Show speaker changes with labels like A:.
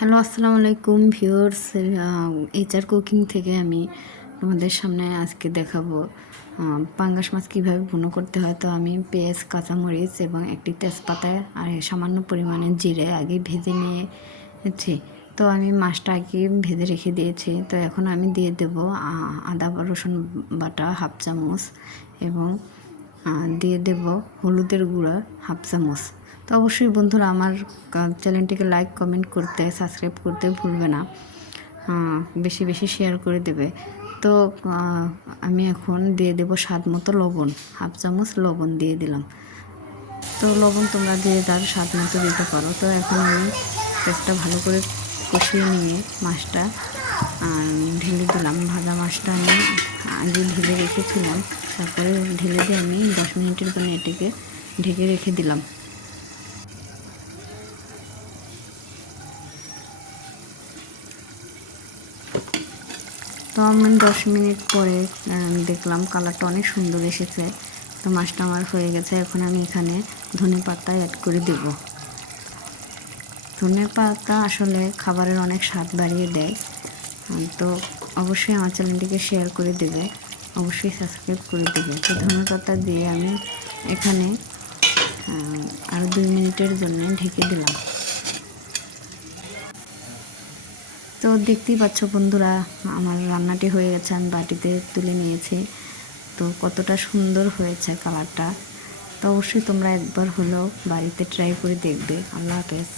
A: Hello, আসসালামু আলাইকুম viewers. HR cooking থেকে আমি তোমাদের সামনে আজকে দেখাবো পাঙ্গাস মাছ কীভাবে বুনো করতে হয়। তো আমি পেঁয়াজ, কাঁচামরিচ এবং একটি তেজপাতা আর সামান্য পরিমাণে জিরে আগে ভেজে নিয়েছি। তো আমি মাছটা আগে ভেজে রেখে দিয়েছি। তো এখন আমি দিয়ে দেব আদা বা রসুন বাটা, হাফ চামচ এবং দিয়ে দেব হলুদের গুঁড়া হাফ চামচ। তো অবশ্যই বন্ধুরা আমার চ্যানেলটিকে লাইক কমেন্ট করতে সাবস্ক্রাইব করতে ভুলবে না। বেশি বেশি শেয়ার করে দেবে। তো আমি এখন দিয়ে দেব স্বাদ মতো লবণ হাফ চামচ লবণ দিয়ে দিলাম। তো লবণ তোমরা দিয়ে তার স্বাদ মতো দিতে পারো। তো এখন আমি পেঁয়াজটা ভালো করে কষিয়ে নিয়ে মাছটা ঢেলে দিলাম। ভাজা মাছটা আমি আগে ঢেলে রেখেছিলাম। তারপরে ঢেলে দিয়ে আমি দশ মিনিটের জন্য এটিকে ঢেকে রেখে দিলাম। তো আমি দশ মিনিট পরে আহ, দেখলাম কালারটা অনেক সুন্দর এসেছে। তো মাছটা আমার হয়ে গেছে এখন আমি এখানে ধনে পাতা অ্যাড করে দেব। ধনে পাতা আসলে খাবারের অনেক স্বাদ বাড়িয়ে দেয়। তো অবশ্যই আমার চ্যানেলটিকে শেয়ার করে দেবে। অবশ্যই সাবস্ক্রাইব করে দেবে। তো ধনে পাতা দিয়ে আমি এখানে আরও দুই মিনিটের জন্য ঢেকে দিলাম। তো দেখতেই পাচ্ছ বন্ধুরা, আমার রান্নাটি হয়ে গেছে, আমি বাটিতে তুলে নিয়েছি। তো কতটা সুন্দর হয়েছে কালারটা। তো অবশ্যই তোমরা একবার হলেও বাড়িতে ট্রাই করে দেখবে। আল্লাহ হাফেজ।